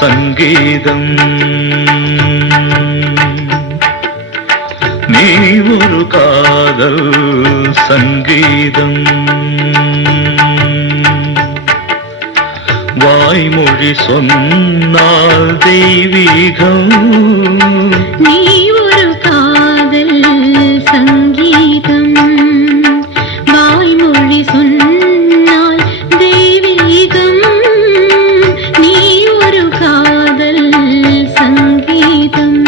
சங்கீதம். நீ ஒரு காதல் சங்கீதம். வாய்மொழி சொன்னால் தெய்வீகம். நீ ஒரு காதல் சங்கீதம். வாய்மொழி சொன்னால் தெய்வீகம். நீ ஒரு காதல் சங்கீதம்.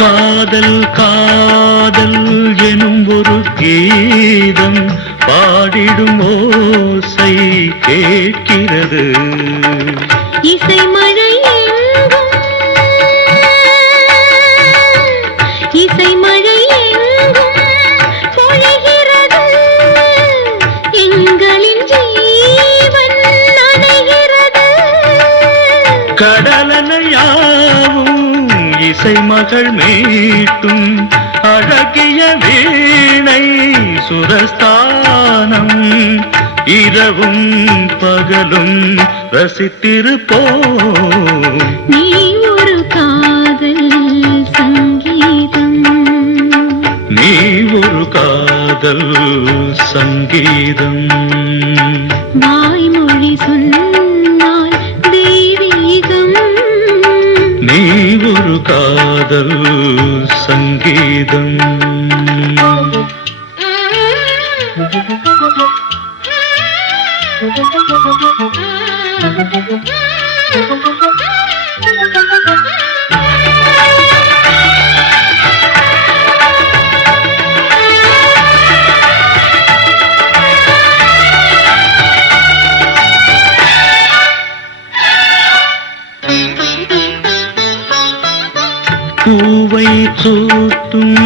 காதல் காதல் எனும் ஒரு கீதம் பாடிடும் ஓசை கேட்கிறது. இசை மழை எங்கும், இசை மழை எங்கும் பொழிகிறது. எங்களின் ஜீவன் நனைகிறது. கடலனையாவும் இசை மகள் மீட்டும் அழகிய வீணை சுரஸ்தானம். இரவும் பகலும் ரசித்திருப்போம். நீ ஒரு காதல் சங்கீதம். நீ ஒரு காதல் சங்கீதம். வாய்மொழி சொன்னால் தெய்வீகம். நீ ஒரு காதல் சங்கீதம். பூவை சூட்டும்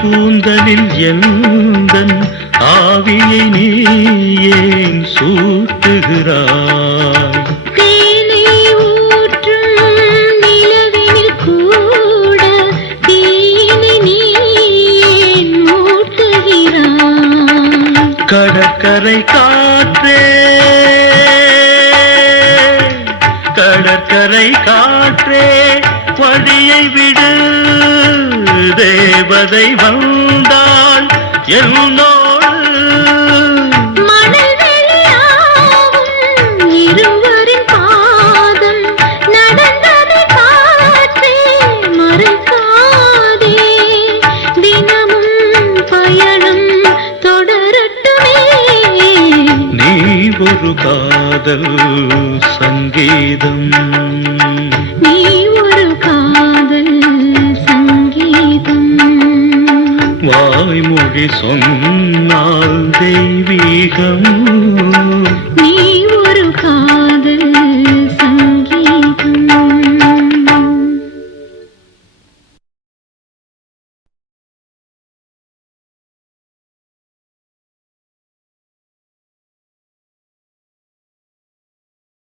கூந்தலில் எந்தன் ஆவியை நீ ஏன் சூட்டுகிறாய்? தேனை ஊற்றும் நிலவினில் கூட தீயினை நீ ஏன் மூட்டுகிறாய்? கடற்கரை காற்றே, கடற்கரை காற்றே வழியை விடு. தேவதை வந்தால் என்னோடு மணல் வெளியாகும் இருவரின் பாதம் நடந்ததை காற்றே மறைக்காதே. தினமும் பயணம் தொடரட்டுமே. நீ ஒரு காதல் சங்கீதம். நீ ஒரு காதல் சங்கீதம். வாய்மொழி சொன்னால் தெய்வீகம்.